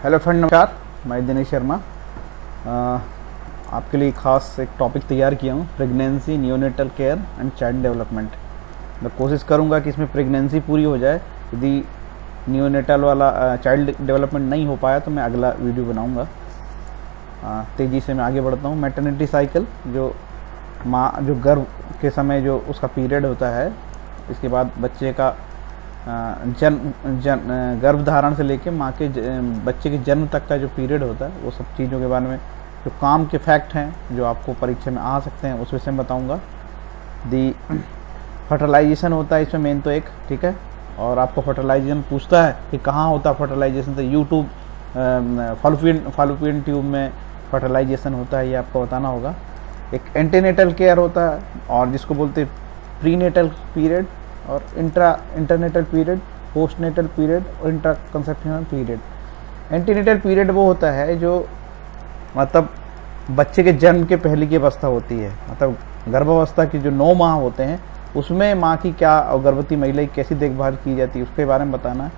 Hello friend, नमस्कार। मैं दिनेश शर्मा आपके लिए खास एक टॉपिक तैयार किया हूँ, pregnancy, neonatal care and child development. मैं कोशिश करूँगा कि इसमें प्रेगनेंसी पूरी हो जाए। यदि नियोनेटल वाला चाइल्ड डेवलपमेंट नहीं हो पाया तो मैं अगला वीडियो बनाऊँगा। तेज़ी से मैं आगे बढ़ता हूँ। मैटरनिटी साइकिल, जो माँ जो गर्भ के समय जो उसका पीरियड होता है, इसके बाद बच्चे का गर्भधारण से लेके माँ के बच्चे के जन्म तक का जो पीरियड होता है, वो सब चीज़ों के बारे में जो काम के फैक्ट हैं जो आपको परीक्षा में आ सकते हैं उस विषय में बताऊंगा। दी फर्टिलाइजेशन होता है इसमें मेन तो एक, ठीक है। और आपको फर्टिलाइजेशन पूछता है कि कहाँ होता है फर्टिलाइजेशन, तो यूट्यूब फॉलोपियन ट्यूब में फर्टिलाइजेशन होता है, ये आपको बताना होगा। एक एंटीनेटल केयर होता है, और जिसको बोलते हैं प्रीनेटल पीरियड, और इंटरनेटल पीरियड, पोस्टनेटल पीरियड और intra conceptional period. Antenatal period वो होता है जो मतलब बच्चे के जन्म के पहले की अवस्था होती है, मतलब गर्भावस्था की जो 9 माह होते हैं उसमें माँ की क्या और गर्भवती महिला की कैसी देखभाल की जाती है उसके बारे में बताना है।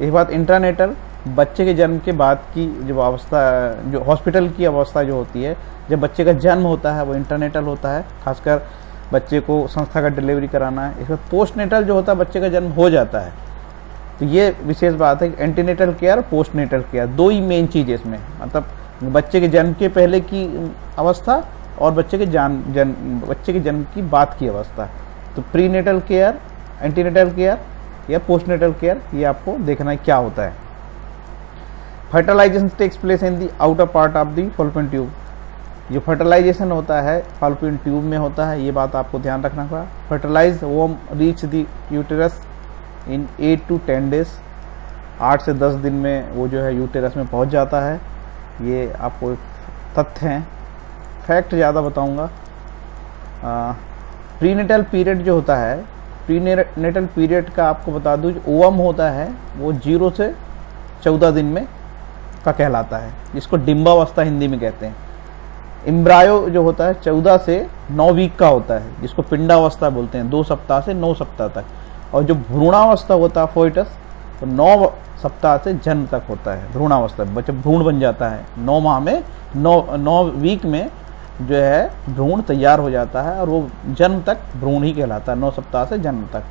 एक बात इंट्रानेटल, बच्चे के जन्म के बाद की जो अवस्था, जो हॉस्पिटल की अवस्था जो होती है, जब बच्चे का जन्म होता है वो इंटरनेटल होता है, खासकर बच्चे को संस्था का डिलीवरी कराना है। इसमें पोस्टनेटल जो होता है बच्चे का जन्म हो जाता है। तो ये विशेष बात है कि एंटीनेटल केयर, पोस्टनेटल केयर, दो ही मेन चीज़ है इसमें, मतलब बच्चे के जन्म के पहले की अवस्था और बच्चे के जन्म की बाद की अवस्था। तो प्रीनेटल केयर, एंटीनेटल केयर या पोस्टनेटल केयर, ये आपको देखना है क्या होता है। Fertilisation takes place in the outer part of the fallopian tube. जो फर्टिलाइजेशन होता है फॉलोपियन ट्यूब में होता है, ये बात आपको ध्यान रखना होगा। Fertilize womb reach the uterus in 8 to 10 days. 8 से 10 दिन में वो जो है यूटेरस में पहुंच जाता है। ये आपको तथ्य हैं, फैक्ट ज़्यादा बताऊंगा। प्रीनेटल पीरियड जो होता है, प्रीनेटल पीरियड का आपको बता दूं, जो ओवम होता है वो 0 से 14 दिन में का कहलाता है, जिसको डिम्बावस्था हिंदी में कहते हैं। एम्ब्रायो जो होता है 14 से 9 वीक का होता है, जिसको पिंडावस्था बोलते हैं, 2 सप्ताह से 9 सप्ताह तक। और जो भ्रूणावस्था होता है फोइटस, तो 9 सप्ताह से जन्म तक होता है भ्रूणावस्था। बच्चा भ्रूण बन जाता है 9 माह में, 9 वीक में जो है भ्रूण तैयार हो जाता है, और वो जन्म तक भ्रूण ही कहलाता है, 9 सप्ताह से जन्म तक।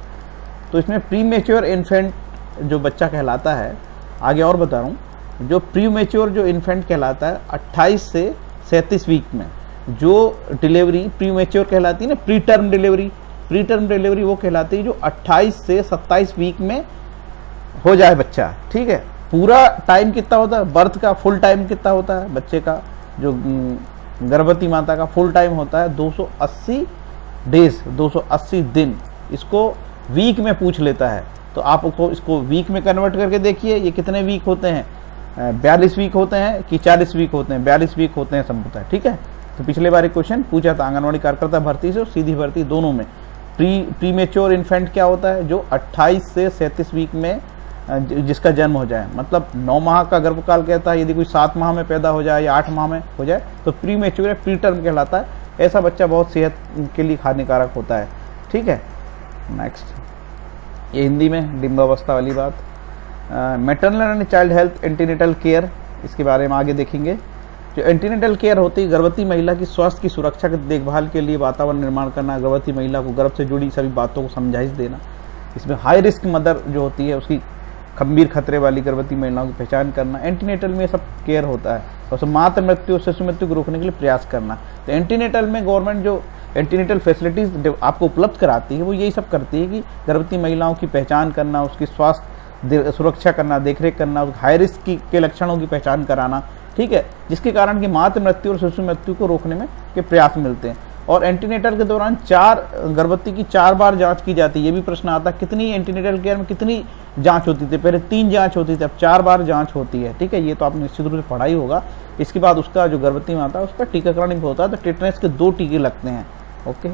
तो इसमें प्रीमेच्योर इन्फेंट जो बच्चा कहलाता है, आगे और बता रहा हूँ, जो प्रीमेच्योर जो इन्फेंट कहलाता है 28 से 37 वीक में जो डिलीवरी प्रीमेच्योर कहलाती है ना, प्री टर्म डिलीवरी वो कहलाती है जो 28 से 27 वीक में हो जाए बच्चा, ठीक है। पूरा टाइम कितना होता है बर्थ का, फुल टाइम कितना होता है बच्चे का, जो गर्भवती माता का फुल टाइम होता है 280 डेज, 280 दिन। इसको वीक में पूछ लेता है, तो आप इसको वीक में कन्वर्ट करके देखिए, ये कितने वीक होते हैं, 42 वीक होते हैं कि 40 वीक होते हैं, 42 वीक होते हैं संभवतः, ठीक है। तो पिछले बार एक क्वेश्चन पूछा था आंगनवाड़ी कार्यकर्ता भर्ती से और सीधी भर्ती दोनों में। प्रीमेच्योर इन्फेंट क्या होता है, जो 28 से 37 वीक में जिसका जन्म हो जाए, मतलब 9 माह का गर्भकाल कहता है। यदि कोई 7 माह में पैदा हो जाए या 8 माह में हो जाए तो प्रीमेच्योर या प्री टर्म कहलाता है। ऐसा बच्चा बहुत सेहत के लिए हानिकारक होता है, ठीक है। नेक्स्ट, ये हिंदी में डिम्बावस्था वाली बात। Maternal and child health antenatal care, इसके बारे में आगे देखेंगे। जो एंटीनेटल केयर होती है, गर्भवती महिला की स्वास्थ्य की सुरक्षा की देखभाल के लिए वातावरण निर्माण करना, गर्भवती महिला को गर्भ से जुड़ी सभी बातों को समझाइश देना। इसमें हाई रिस्क मदर जो होती है उसकी गंभीर खतरे वाली गर्भवती महिलाओं की पहचान करना, एंटीनेटल में सब केयर होता है। और मातृ मृत्यु और शिशु मृत्यु को रोकने के लिए प्रयास करना। तो एंटीनेटल में गवर्नमेंट जो एंटीनेटल फैसिलिटीज आपको उपलब्ध कराती है वो यही सब करती है कि गर्भवती महिलाओं की पहचान करना, उसकी स्वास्थ्य सुरक्षा करना, देखरेख करना, हाई रिस्क के लक्षणों की पहचान कराना, ठीक है, जिसके कारण कि मातृ मृत्यु और शिशु मृत्यु को रोकने में के प्रयास मिलते हैं। और एंटीनेटल के दौरान गर्भवती की 4 बार जांच की जाती है। ये भी प्रश्न आता है कितनी एंटीनेटल केयर में कितनी जांच होती थी, पहले 3 जांच होती थी, अब 4 बार जांच होती है, ठीक है। ये तो आपने निश्चित रूप से पढ़ा ही होगा। इसके बाद उसका जो गर्भवती माता है उसका टीकाकरण भी होता है, तो टेटनस के 2 टीके लगते हैं, ओके।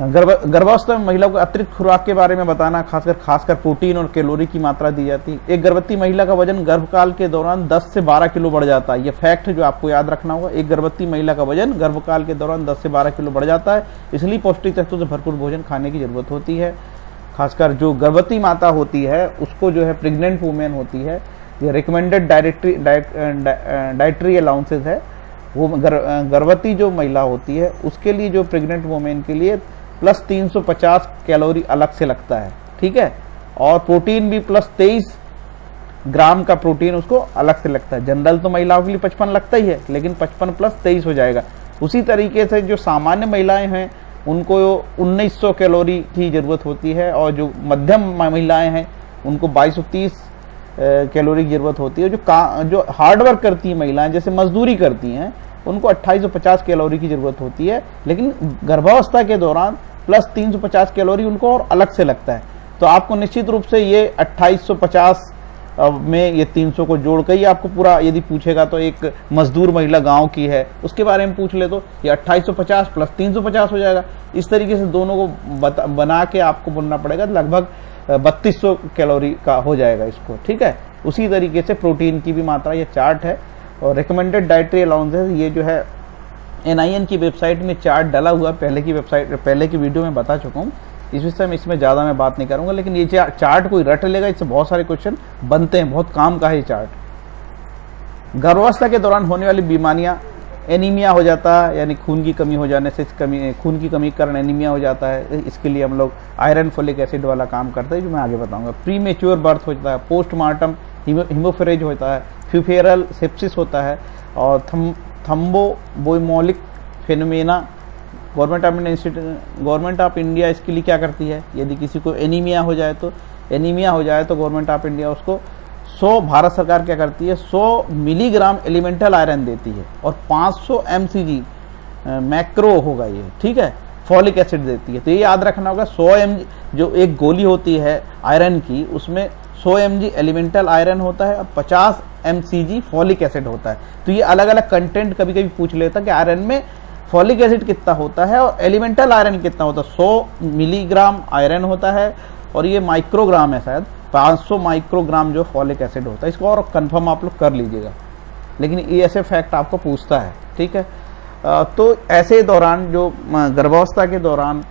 गर्भावस्था में महिला को अतिरिक्त खुराक के बारे में बताना, खासकर प्रोटीन और कैलोरी की मात्रा दी जाती है। एक गर्भवती महिला का वजन गर्भकाल के दौरान 10 से 12 किलो बढ़ जाता है। ये फैक्ट जो आपको याद रखना होगा, एक गर्भवती महिला का वजन गर्भकाल के दौरान 10 से 12 किलो बढ़ जाता है। इसलिए पौष्टिक तत्वों से भरपूर भोजन खाने की जरूरत होती है। खासकर जो गर्भवती माता होती है उसको जो है प्रेग्नेंट वुमेन होती है, ये रिकमेंडेड डाइटरी अलाउंसेस है, वो गर्भवती जो महिला होती है उसके लिए, जो प्रेग्नेंट वुमेन के लिए प्लस 350 कैलोरी अलग से लगता है, ठीक है। और प्रोटीन भी प्लस 23 ग्राम का प्रोटीन उसको अलग से लगता है। जनरल तो महिलाओं के लिए 55 लगता ही है, लेकिन 55 प्लस 23 हो जाएगा। उसी तरीके से जो सामान्य महिलाएं हैं उनको 1900 कैलोरी की जरूरत होती है, और जो मध्यम महिलाएं हैं उनको 2230 कैलोरी की जरूरत होती है। जो हार्डवर्क करती हैं महिलाएं, जैसे मजदूरी करती हैं, उनको 2850 कैलोरी की जरूरत होती है, लेकिन गर्भावस्था के दौरान प्लस 350 कैलोरी उनको और अलग से लगता है। तो आपको निश्चित रूप से ये 2850 में ये 300 को जोड़ कर ही आपको पूरा, यदि पूछेगा तो एक मजदूर महिला गांव की है उसके बारे में पूछ ले तो ये 2850 प्लस 350 हो जाएगा। इस तरीके से दोनों को बना के आपको बोलना पड़ेगा, लगभग 3200 कैलोरी का हो जाएगा इसको, ठीक है। उसी तरीके से प्रोटीन की भी मात्रा, ये चार्ट है। और रिकमेंडेड डाइटरी अलाउंसेस, ये जो है NIN की वेबसाइट में चार्ट डाला हुआ, पहले की वीडियो में बता चुका हूँ, इस विषय में इसमें ज़्यादा मैं बात नहीं करूँगा। लेकिन ये चार्ट कोई रट लेगा, इससे बहुत सारे क्वेश्चन बनते हैं, बहुत काम का है ये चार्ट। गर्भावस्था के दौरान होने वाली बीमारियाँ, एनीमिया हो जाता है, यानी खून की कमी हो जाने से, खून की कमी के कारण एनीमिया हो जाता है। इसके लिए हम लोग आयरन फोलिक एसिड वाला काम करते हैं, जो मैं आगे बताऊंगा। प्री मेच्योर बर्थ होता है, पोस्टमार्टम हीमोफेरेज होता है, फ्यूफेरल सेप्सिस होता है, और थम्बोबोइमोलिक फेनोमेना। गवर्नमेंट ऑफ इंडिया इसके लिए क्या करती है, यदि किसी को एनीमिया हो जाए तो गवर्नमेंट ऑफ इंडिया उसको 100, भारत सरकार क्या करती है, 100 मिलीग्राम एलिमेंटल आयरन देती है, और 500 mcg मैक्रो होगा ये, ठीक है, फॉलिक एसिड देती है। तो ये याद रखना होगा, 100 mg जो एक गोली होती है आयरन की, उसमें 100 mg एलिमेंटल आयरन होता है और 50 mcg फॉलिक एसिड होता है। तो ये अलग अलग कंटेंट कभी कभी पूछ लेता है कि आयरन में फॉलिक एसिड कितना होता है और एलिमेंटल आयरन कितना होता है। 100 मिलीग्राम आयरन होता है, और ये माइक्रोग्राम है शायद, 500 माइक्रोग्राम जो फॉलिक एसिड होता है। इसको और कंफर्म आप लोग कर लीजिएगा, लेकिन ये ऐसे फैक्ट आपको पूछता है, ठीक है। तो ऐसे दौरान, जो गर्भावस्था के दौरान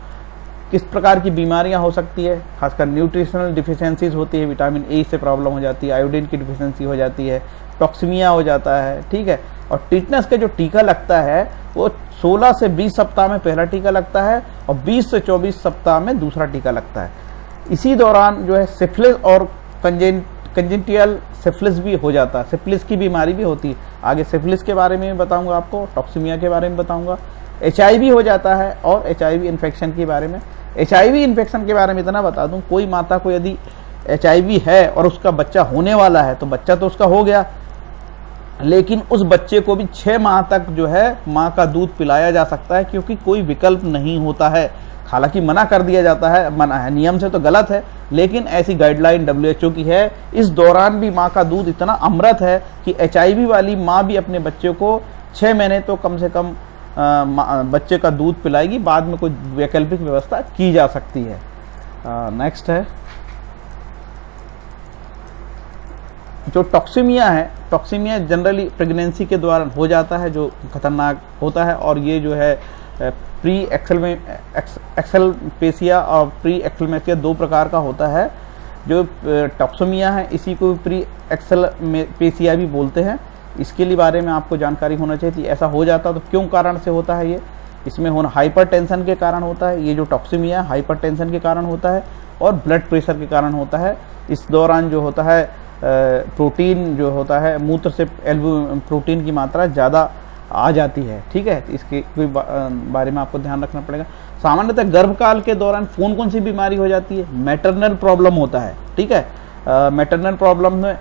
किस प्रकार की बीमारियां हो सकती है, खासकर न्यूट्रिशनल डिफिशियंसीज होती है, विटामिन ए से प्रॉब्लम हो जाती है, आयोडीन की डिफिशियंसी हो जाती है, टॉक्सीमिया हो जाता है, ठीक है। और टिटनेस का जो टीका लगता है वो 16 से 20 सप्ताह में पहला टीका लगता है, और 20 से 24 सप्ताह में दूसरा टीका लगता है। इसी दौरान जो है सिफिलिस और कंजेंटियल सिफिलिस भी हो जाता है, सिफिलिस की बीमारी भी होती है। आगे सिफिलिस के बारे में बताऊंगा आपको, टॉक्सीमिया के बारे में बताऊंगा। HIV हो जाता है, और HIV इन्फेक्शन के बारे में, HIV इन्फेक्शन के बारे में इतना बता दूं, कोई माता को यदि HIV है और उसका बच्चा होने वाला है, तो बच्चा तो उसका हो गया, लेकिन उस बच्चे को भी 6 माह तक जो है माँ का दूध पिलाया जा सकता है, क्योंकि कोई विकल्प नहीं होता है। हालांकि मना कर दिया जाता है, मना है, नियम से तो गलत है, लेकिन ऐसी गाइडलाइन WHO की है। इस दौरान भी माँ का दूध इतना अमृत है कि HIV वाली माँ भी अपने बच्चे को 6 महीने तो कम से कम बच्चे का दूध पिलाएगी, बाद में कोई वैकल्पिक व्यवस्था की जा सकती है। नेक्स्ट है जो टॉक्सीमिया है। टॉक्सीमिया जनरली प्रेगनेंसी के दौरान हो जाता है, जो खतरनाक होता है, और ये जो है प्री एक्सेलपेसिया और प्री एक्सेलमेसिया 2 प्रकार का होता है। जो टॉक्सीमिया है, इसी को प्री एक्सेलपेसिया भी बोलते हैं। इसके लिए बारे में आपको जानकारी होना चाहिए। ऐसा हो जाता तो क्यों कारण से होता है ये, इसमें होना हाइपरटेंशन के कारण होता है। ये जो टॉक्सीमिया हाइपरटेंशन के कारण होता है और ब्लड प्रेशर के कारण होता है। इस दौरान जो होता है प्रोटीन जो होता है, मूत्र से प्रोटीन की मात्रा ज़्यादा आ जाती है, ठीक है। इसके बारे में आपको ध्यान रखना पड़ेगा। सामान्यतः गर्भकाल के दौरान कौन सी बीमारी हो जाती है, मैटरनल प्रॉब्लम होता है, ठीक है। मैटरनल प्रॉब्लम में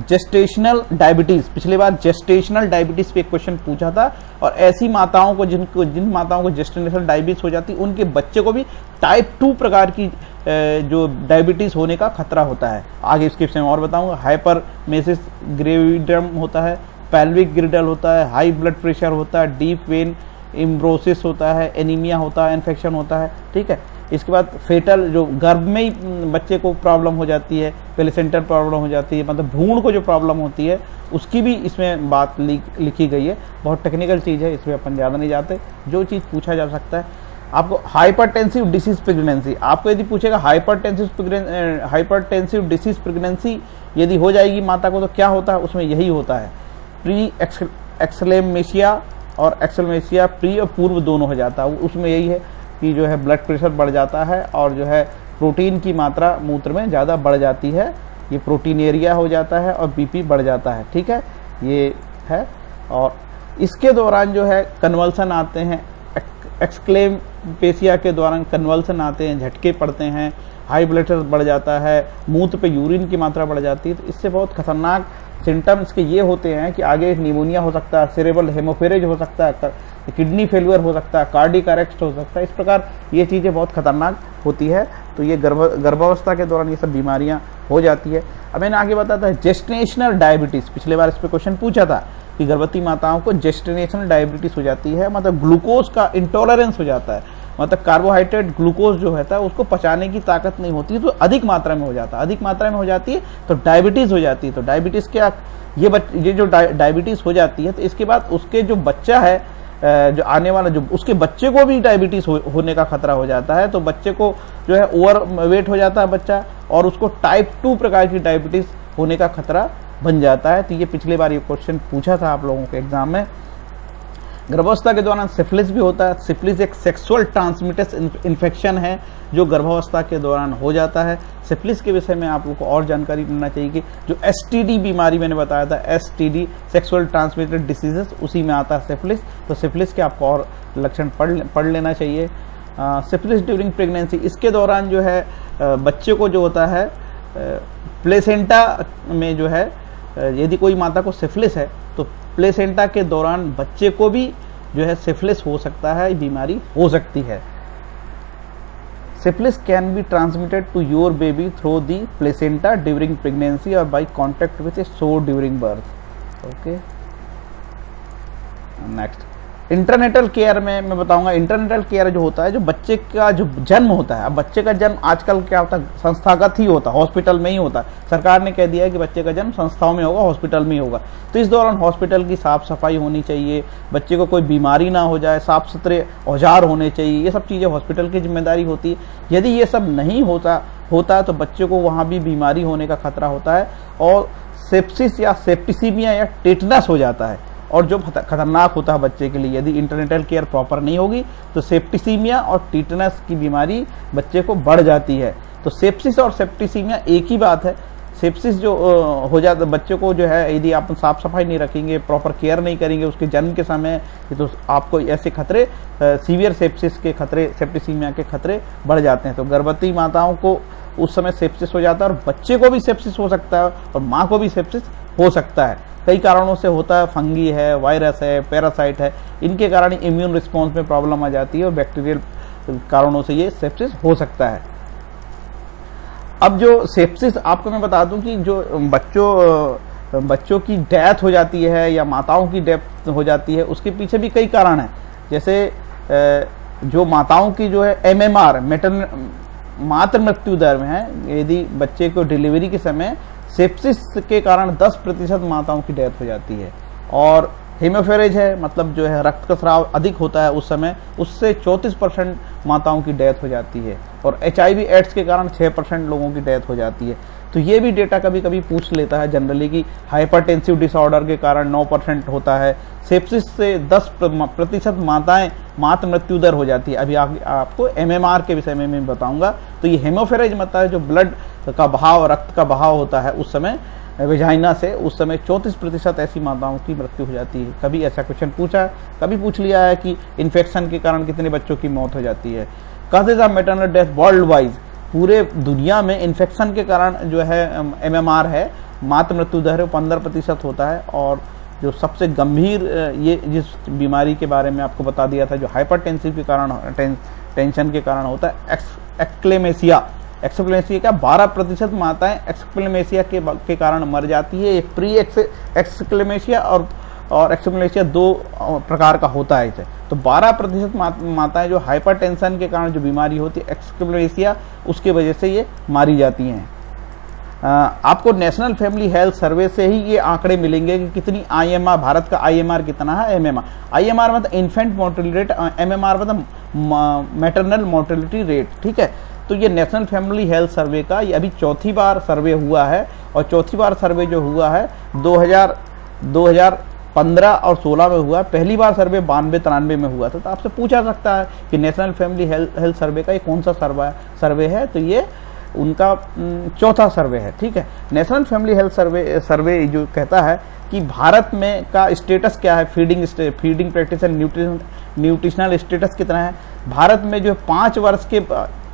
जेस्टेशनल डायबिटीज, पिछली बार जेस्टेशनल डायबिटीज पे एक क्वेश्चन पूछा था, और ऐसी माताओं को जिन माताओं को जेस्टेशनल डायबिटीज हो जाती है, उनके बच्चे को भी टाइप 2 प्रकार की जो डायबिटीज होने का खतरा होता है। आगे इसके विषय में और बताऊंगा। हाइपरमेसिस ग्रेविडम होता है, पेल्विक गिरडल होता है, हाई ब्लड प्रेशर होता है, डीप वेन इम्ब्रोसिस होता है, एनीमिया होता है, इन्फेक्शन होता है, ठीक है। इसके बाद फेटल, जो गर्भ में ही बच्चे को प्रॉब्लम हो जाती है, प्लेसेंटल प्रॉब्लम हो जाती है, मतलब भ्रूण को जो प्रॉब्लम होती है उसकी भी इसमें बात लिखी गई है। बहुत टेक्निकल चीज़ है, इसमें अपन ज़्यादा नहीं जाते, जो चीज़ पूछा जा सकता है। आपको हाइपरटेंसिव डिसीज प्रेगनेंसी, आपको यदि पूछेगा हाइपरटेंसिव डिसीज प्रेगनेंसी यदि हो जाएगी माता को तो क्या होता है, उसमें यही होता है, प्री एक्सलेमेशिया और एक्सलेमेशिया प्री और पूर्व दोनों हो जाता है। उसमें यही है कि जो है ब्लड प्रेशर बढ़ जाता है और जो है प्रोटीन की मात्रा मूत्र में ज़्यादा बढ़ जाती है, ये प्रोटीन एरिया हो जाता है और बीपी बढ़ जाता है। ठीक है, ये है। और इसके दौरान जो है कन्वल्सन आते हैं, एक्सक्लेमेशिया के दौरान कन्वल्सन आते हैं, झटके पड़ते हैं, हाई ब्लड प्रेशर बढ़ जाता है, मूत्र पे यूरिन की मात्रा बढ़ जाती है। तो इससे बहुत खतरनाक सिम्टम्स के ये होते हैं कि आगे निमोनिया हो सकता है, सेरेब्रल हेमोफेरेज हो सकता है, किडनी फेलियर हो सकता है, कार्डियक अरेस्ट हो सकता है। इस प्रकार ये चीज़ें बहुत खतरनाक होती है। तो ये गर्भावस्था के दौरान ये सब बीमारियां हो जाती है। अब मैंने आगे बताता है जेस्टिनेशनल डायबिटीज़, पिछले बार इस पर क्वेश्चन पूछा था कि गर्भवती माताओं को जेस्टिनेशनल डायबिटीज़ हो जाती है, मतलब ग्लूकोज का इंटॉलरेंस हो जाता है, मतलब कार्बोहाइड्रेट ग्लूकोज जो होता है उसको पचाने की ताकत नहीं होती, तो अधिक मात्रा में हो जाता है, अधिक मात्रा में हो जाती है तो डायबिटीज़ हो जाती है। तो डायबिटीज़ क्या, ये जो डायबिटीज़ हो जाती है तो इसके बाद उसके जो बच्चा है, जो आने वाला जो उसके बच्चे को भी डायबिटीज़ होने का खतरा हो जाता है। तो बच्चे को जो है ओवर वेट हो जाता है बच्चा, और उसको टाइप 2 प्रकार की डायबिटीज़ होने का खतरा बन जाता है। तो ये पिछले बार ये क्वेश्चन पूछा था आप लोगों के एग्जाम में। गर्भावस्था के दौरान सिफिलिस भी होता है। सिफिलिस एक सेक्सुअल ट्रांसमिटेड इन्फेक्शन है जो गर्भावस्था के दौरान हो जाता है। सिफिलिस के विषय में आप लोग को और जानकारी मिलना चाहिए कि जो एसटीडी बीमारी मैंने बताया था, एसटीडी सेक्सुअल ट्रांसमिटेड डिसीजेस, उसी में आता है सिफिलिस। तो सिफिलिस के आपको और लक्षण पढ़ लेना चाहिए। सिफिलिस ड्यूरिंग प्रेगनेंसी, इसके दौरान जो है बच्चे को जो होता है प्लेसेंटा में जो है, यदि कोई माता को सिफिलिस है तो प्लेसेंटा के दौरान बच्चे को भी जो है सिफिलिस हो सकता है, बीमारी हो सकती है। Syphilis can be transmitted to your baby through the placenta during pregnancy और by contact with a sore during birth. Okay, next intranatal care में मैं बताऊंगा। इंटरनेटल केयर जो होता है, जो बच्चे का जो जन्म होता है, अब बच्चे का जन्म आजकल क्या होता है, संस्थागत ही होता है, हॉस्पिटल में ही होता है। सरकार ने कह दिया है कि बच्चे का जन्म संस्थाओं में होगा, हॉस्पिटल में ही होगा। तो इस दौरान हॉस्पिटल की साफ सफाई होनी चाहिए, बच्चे को कोई बीमारी ना हो जाए, साफ सुथरे औजार होने चाहिए, ये सब चीज़ें हॉस्पिटल की जिम्मेदारी होती है। यदि ये सब नहीं होता तो बच्चे को वहाँ भी बीमारी होने का खतरा होता है और सेप्सिस या सेप्टिसीमिया या टेटनस हो जाता है। और जो खतरनाक होता है बच्चे के लिए, यदि इंटरनेटल केयर प्रॉपर नहीं होगी तो सेप्टिसीमिया और टीटनस की बीमारी बच्चे को बढ़ जाती है। तो सेप्सिस और सेप्टिसीमिया एक ही बात है। सेप्सिस जो हो जाता है बच्चे को, जो है यदि आप साफ सफाई नहीं रखेंगे, प्रॉपर केयर नहीं करेंगे उसके जन्म के समय, तो आपको ऐसे खतरे, सीवियर सेप्सिस के खतरे, सेप्टिसीमिया के खतरे बढ़ जाते हैं। तो गर्भवती माताओं को उस समय सेप्सिस हो जाता है और बच्चे को भी सेप्सिस हो सकता है और माँ को भी सेप्सिस हो सकता है। कई कारणों से होता है, फंगी है, वायरस है, पैरासाइट है, इनके कारण इम्यून रिस्पॉन्स में प्रॉब्लम आ जाती है और बैक्टीरियल कारणों से ये सेप्सिस हो सकता है। अब जो सेप्सिस आपको मैं बता दूं कि जो बच्चों की डेथ हो जाती है या माताओं की डेथ हो जाती है, उसके पीछे भी कई कारण हैं। जैसे जो माताओं की जो है MMR मातृ मृत्यु दर में है, यदि बच्चे को डिलीवरी के समय सेप्सिस के कारण 10% माताओं की डेथ हो जाती है। और हेमोफेरेज है, मतलब जो है रक्त का स्राव अधिक होता है उस समय, उससे 34% माताओं की डेथ हो जाती है। और HIV एड्स के कारण 6% लोगों की डेथ हो जाती है। तो ये भी डेटा कभी कभी पूछ लेता है जनरली कि हाइपरटेंसिव डिसऑर्डर के कारण 9% होता है, सेप्सिस से 10% माताएं मातृ मृत्यु दर हो जाती है। अभी आपको MMR के विषय में मैं बताऊंगा। तो ये हेमोफेरेज मतलब है जो ब्लड का बहाव, रक्त का बहाव होता है उस समय वेजाइना से, उस समय 34% ऐसी माताओं की मृत्यु हो जाती है। कभी ऐसा क्वेश्चन कभी पूछ लिया है कि इन्फेक्शन के कारण कितने बच्चों की मौत हो जाती है। Causes of maternal death world wise, पूरे दुनिया में इन्फेक्शन के कारण जो है MMR है, मातृ मृत्यु दर 15% होता है। और जो सबसे गंभीर ये जिस बीमारी के बारे में आपको बता दिया था, जो हाइपरटेंसिव के कारण, टेंशन के कारण होता है, एक्सक्लेमेशिया का 12% माताएं एक्सक्लेमेशिया के कारण मर जाती है। एक प्री एक्सक्लेमेशिया और एक्सक्लेमेशिया 2 प्रकार का होता है इसे। तो 12% माताएं जो हाइपरटेंशन के कारण जो बीमारी होती है एक्सक्लेमेशिया, उसके वजह से ये मारी जाती हैं। आपको नेशनल फैमिली हेल्थ सर्वे से ही ये आंकड़े मिलेंगे कि कितनी IMR, भारत का IMR कितना है। IMR मतलब इन्फेंट मोर्टेलिटी रेट, MMR मतलब मैटरनल मोर्टेलिटी रेट। ठीक है, तो ये नेशनल फैमिली हेल्थ सर्वे का ये अभी 4थी बार सर्वे हुआ है और चौथी बार सर्वे जो हुआ है 2015 और 16 में हुआ। पहली बार सर्वे 92-93 में हुआ था। तो आपसे पूछा सकता है कि नेशनल फैमिली हेल्थ सर्वे का ये कौन सा सर्वे है, तो ये उनका चौथा सर्वे है। ठीक है, नेशनल फैमिली हेल्थ सर्वे जो कहता है कि भारत में का स्टेटस क्या है, feeding practice and nutritional status कितना है। भारत में जो 5 वर्ष के,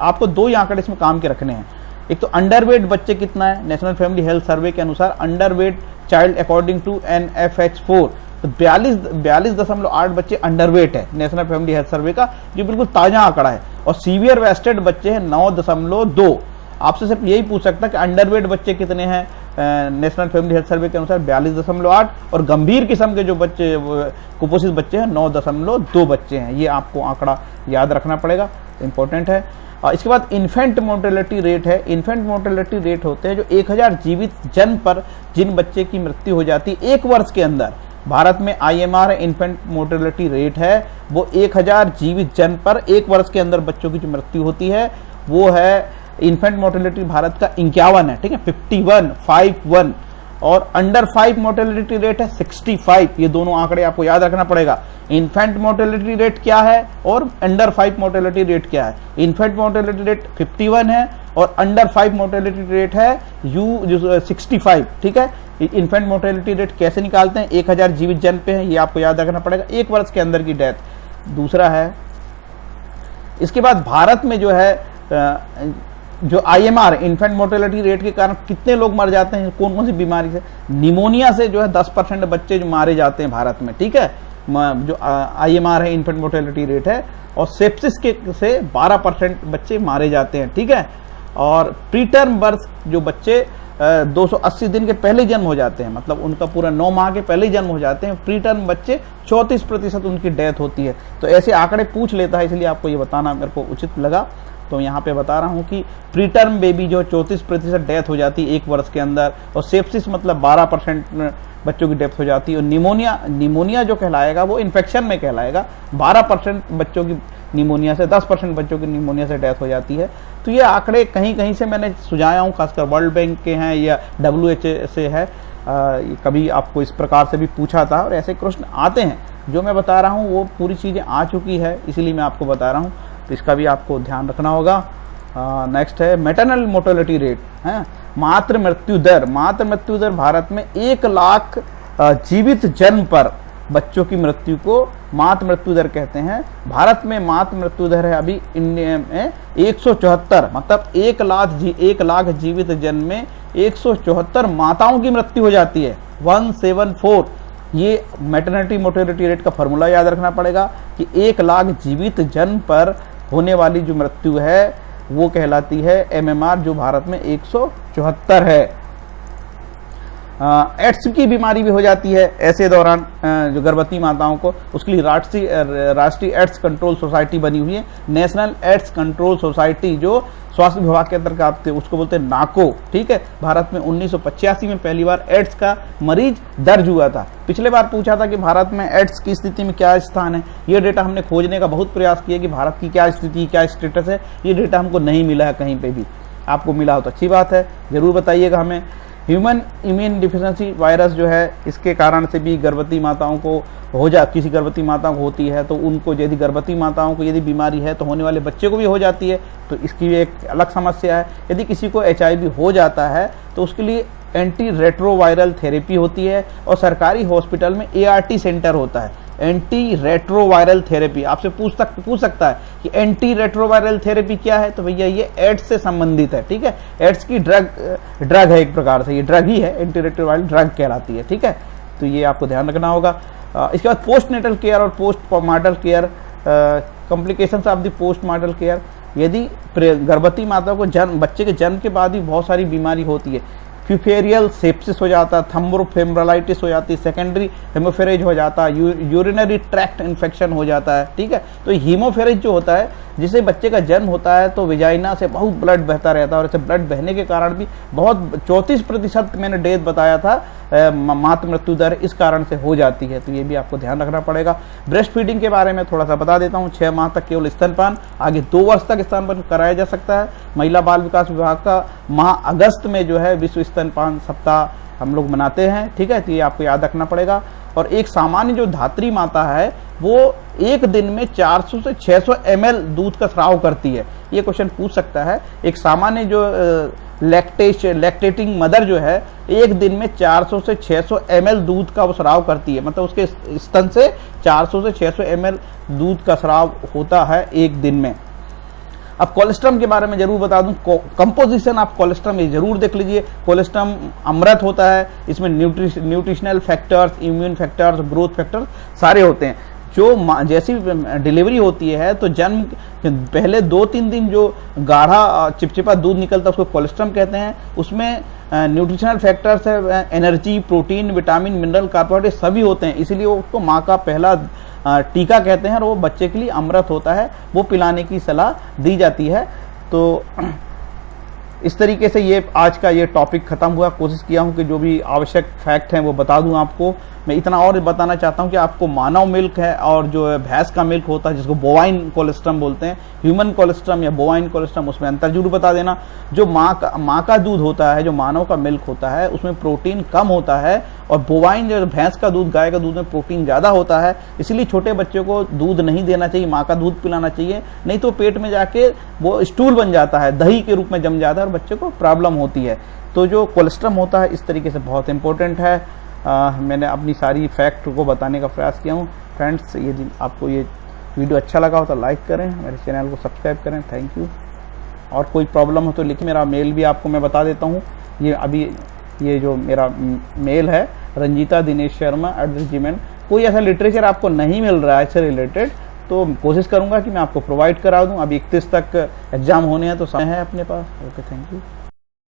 आपको 2 ही आंकड़े इसमें काम के रखने हैं। एक तो अंडरवेट बच्चे कितना है, नेशनल फैमिली हेल्थ सर्वे के अनुसार underweight child according to NFH4 तो 42.8 बच्चे अंडरवेट है नेशनल फैमिली हेल्थ सर्वे का, जो बिल्कुल ताजा आंकड़ा है। और सीवियर वेस्टेड बच्चे हैं 9.2। आपसे सिर्फ यही पूछ सकता है कि अंडरवेट बच्चे कितने हैं नेशनल फैमिली हेल्थ सर्वे के अनुसार 42.8, और गंभीर किस्म के जो बच्चे कुपोषित बच्चे हैं 9.2 बच्चे हैं। ये आपको आंकड़ा याद रखना पड़ेगा, इंपॉर्टेंट है। इसके बाद इन्फेंट मोर्टेलिटी रेट है। इन्फेंट मोर्टेलिटी रेट होते हैं जो 1000 जीवित जन्म पर जिन बच्चे की मृत्यु हो जाती है 1 वर्ष के अंदर। भारत में IMR इन्फेंट मोर्टेलिटी रेट है, वो 1000 जीवित जन्म पर 1 वर्ष के अंदर बच्चों की जो मृत्यु होती है वो है इन्फेंट मोर्टेलिटी भारत का 51 है। ठीक है, 51 और अंडर 5 मोर्टेलिटी रेट है 65। ये दोनों आंकड़े आपको याद रखना पड़ेगा। इन्फेंट मोर्टेलिटी रेट क्या है और अंडर 5 मोर्टेलिटी रेट क्या है। इन्फेंट मोर्टेलिटी रेट 51 है और अंडर 5 मोर्टेलिटी रेट है 65। ठीक है, इन्फेंट मोर्टेलिटी रेट कैसे निकालते हैं, 1000 जीवित जन्म पे है, ये आपको याद रखना पड़ेगा, 1 वर्ष के अंदर की डेथ। दूसरा है, इसके बाद भारत में जो है जो IMR इन्फेंट मोर्टेलिटी रेट के कारण कितने लोग मर जाते हैं, कौन कौन सी बीमारी से। निमोनिया से जो है 10% बच्चे जो मारे जाते हैं भारत में। ठीक है, जो IMR है इन्फेंट मोर्टेलिटी रेट है। और सेप्सिस से 12% बच्चे मारे जाते हैं। ठीक है, और प्रीटर्म बर्थ जो बच्चे 280 दिन के पहले जन्म हो जाते हैं, मतलब उनका पूरा 9 माह के पहले जन्म हो जाते हैं, प्रीटर्म बच्चे 34% उनकी डेथ होती है। तो ऐसे आंकड़े पूछ लेता है, इसलिए आपको ये बताना मेरे को उचित लगा। तो यहाँ पे बता रहा हूँ कि प्रीटर्म बेबी जो 34% डेथ हो जाती है 1 वर्ष के अंदर, और सेप्सिस मतलब 12% बच्चों की डेथ हो जाती है। और निमोनिया जो कहलाएगा वो इन्फेक्शन में कहलाएगा, 12% बच्चों की निमोनिया से, 10% बच्चों की निमोनिया से डेथ हो जाती है। तो ये आंकड़े कहीं कहीं से मैंने सुझाया हूँ, खासकर वर्ल्ड बैंक के हैं या WHO से है। कभी आपको इस प्रकार से भी पूछा था और ऐसे प्रश्न आते हैं। जो मैं बता रहा हूँ वो पूरी चीज़ें आ चुकी है, इसीलिए मैं आपको बता रहा हूँ, तो इसका भी आपको ध्यान रखना होगा। नेक्स्ट है मैटरनल मोर्टेलिटी रेट है, मातृ मृत्यु दर भारत में 1 लाख जीवित जन्म पर बच्चों की मृत्यु को मातृ मृत्यु दर कहते हैं। भारत में मातृ मृत्यु दर है अभी इंडिया में 174, मतलब 1 लाख जीवित जन्म में 174 माताओं की मृत्यु हो जाती है, 174। ये मैटरनिटी मोर्टेलिटी रेट का फॉर्मूला याद रखना पड़ेगा कि 1 लाख जीवित जन्म पर होने वाली जो मृत्यु है वो कहलाती है MMR, जो भारत में 174 है। एड्स की बीमारी भी हो जाती है ऐसे दौरान जो गर्भवती माताओं को, उसके लिए राष्ट्रीय एड्स कंट्रोल सोसाइटी बनी हुई है, नेशनल एड्स कंट्रोल सोसाइटी, जो स्वास्थ्य विभाग के अंतर्गत आते हैं, उसको बोलते हैं नाको। ठीक है, भारत में 1985 में पहली बार एड्स का मरीज दर्ज हुआ था। पिछले बार पूछा था कि भारत में एड्स की स्थिति में क्या स्थान है, ये डेटा हमने खोजने का बहुत प्रयास किया कि भारत की क्या स्थिति, क्या स्टेटस है। ये डेटा हमको नहीं मिला है कहीं पे भी, आपको मिला हो तो अच्छी बात है, जरूर बताइएगा हमें। ह्यूमन इम्यून डिफिशिएंसी वायरस जो है, इसके कारण से भी गर्भवती माताओं को किसी गर्भवती माताओं को होती है, तो उनको यदि गर्भवती माताओं को यदि बीमारी है तो होने वाले बच्चे को भी हो जाती है, तो इसकी भी एक अलग समस्या है। यदि किसी को HIV हो जाता है तो उसके लिए एंटी रेट्रोवायरल थेरेपी होती है, और सरकारी हॉस्पिटल में ART सेंटर होता है, एंटी रेट्रोवायरल थेरेपी। आपसे पूछ सकता है कि एंटी रेट्रोवायरल थेरेपी क्या है, तो भैया ये एड्स से संबंधित है। ठीक है, एड्स की ड्रग है, एक प्रकार से ये ड्रग ही है, एंटी रेट्रोवायरल ड्रग कहलाती है। ठीक है, तो ये आपको ध्यान रखना होगा। इसके बाद पोस्ट नेटल केयर और post mortal care, complications of the post mortal care. यदि गर्भवती माता को बच्चे के जन्म के बाद ही बहुत सारी बीमारी होती है, फ्यूफेरियल सेप्सिस हो जाता है, थम्बोफेम्ब्रालाइटिस हो जाती है, सेकेंडरी हेमोफेरेज हो जाता है, यूरिनरी ट्रैक्ट इन्फेक्शन हो जाता है। ठीक है, तो हीमोफेरेज जो होता है जिसे बच्चे का जन्म होता है तो विजाइना से बहुत ब्लड बहता रहता है और ऐसे ब्लड बहने के कारण भी बहुत 34% मैंने डेथ बताया था मातृ मृत्यु दर इस कारण से हो जाती है, तो ये भी आपको ध्यान रखना पड़ेगा। ब्रेस्ट फीडिंग के बारे में थोड़ा सा बता देता हूँ। 6 माह तक केवल स्तनपान, आगे 2 वर्ष तक स्तनपान कराया जा सकता है। महिला बाल विकास विभाग का माह अगस्त में जो है विश्व स्तनपान सप्ताह हम लोग मनाते हैं, ठीक है, तो ये आपको याद रखना पड़ेगा। और एक सामान्य जो धात्री माता है वो एक दिन में 400 से 600 ml दूध का स्राव करती है। ये क्वेश्चन पूछ सकता है। एक सामान्य जो लैक्टेटिंग मदर जो है एक दिन में 400 से 600 ml दूध का वो स्राव करती है, मतलब उसके स्तन से 400 से 600 ml दूध का स्राव होता है एक दिन में। अब कोलेस्ट्रम के बारे में जरूर बता दूं, कंपोजिशन ऑफ कोलेस्ट्रम ये जरूर देख लीजिए। कोलेस्ट्रम अमृत होता है, इसमें nutritional factors, immune factors, growth factors सारे होते हैं। जो जैसी डिलीवरी होती है तो जन्म पहले 2-3 दिन जो गाढ़ा चिपचिपा दूध निकलता है उसको कोलेस्ट्रम कहते हैं। उसमें न्यूट्रिशनल फैक्टर्स है, energy, protein, vitamin, mineral, carbohydrate सभी होते हैं, इसीलिए उसको माँ का पहला टीका कहते हैं और वो बच्चे के लिए अमृत होता है, वो पिलाने की सलाह दी जाती है। तो इस तरीके से ये आज का ये टॉपिक खत्म हुआ। कोशिश किया हूँ कि जो भी आवश्यक फैक्ट हैं वो बता दूं आपको। मैं इतना और बताना चाहता हूँ कि आपको मानव मिल्क है और जो भैंस का मिल्क होता है जिसको बोवाइन कोलेस्ट्रम बोलते हैं, ह्यूमन कोलेस्ट्रम या बोवाइन कोलेस्ट्रम, उसमें अंतर जरूर बता देना। जो माँ का दूध होता है, जो मानव का मिल्क होता है, उसमें प्रोटीन कम होता है और बोवाइन जो भैंस का दूध, गाय का दूध में प्रोटीन ज्यादा होता है। इसलिए छोटे बच्चों को दूध नहीं देना चाहिए, माँ का दूध पिलाना चाहिए, नहीं तो पेट में जाके वो स्टूल बन जाता है, दही के रूप में जम जाता है और बच्चे को प्रॉब्लम होती है। तो जो कोलेस्ट्रम होता है इस तरीके से बहुत इंपॉर्टेंट है। मैंने अपनी सारी फैक्ट को बताने का प्रयास किया हूँ। फ्रेंड्स, यदि आपको ये वीडियो अच्छा लगा हो तो लाइक करें, मेरे चैनल को सब्सक्राइब करें। Thank you. और कोई प्रॉब्लम हो तो लिखिए, मेरा मेल भी आपको मैं बता देता हूँ। ये जो मेरा मेल है ranjita.dinesh.sharma@gmail। कोई ऐसा लिटरेचर आपको नहीं मिल रहा है इससे रिलेटेड तो कोशिश करूंगा कि मैं आपको प्रोवाइड करा दूं। अभी 31 तक एग्जाम होने हैं तो समय है अपने पास। Okay, thank you.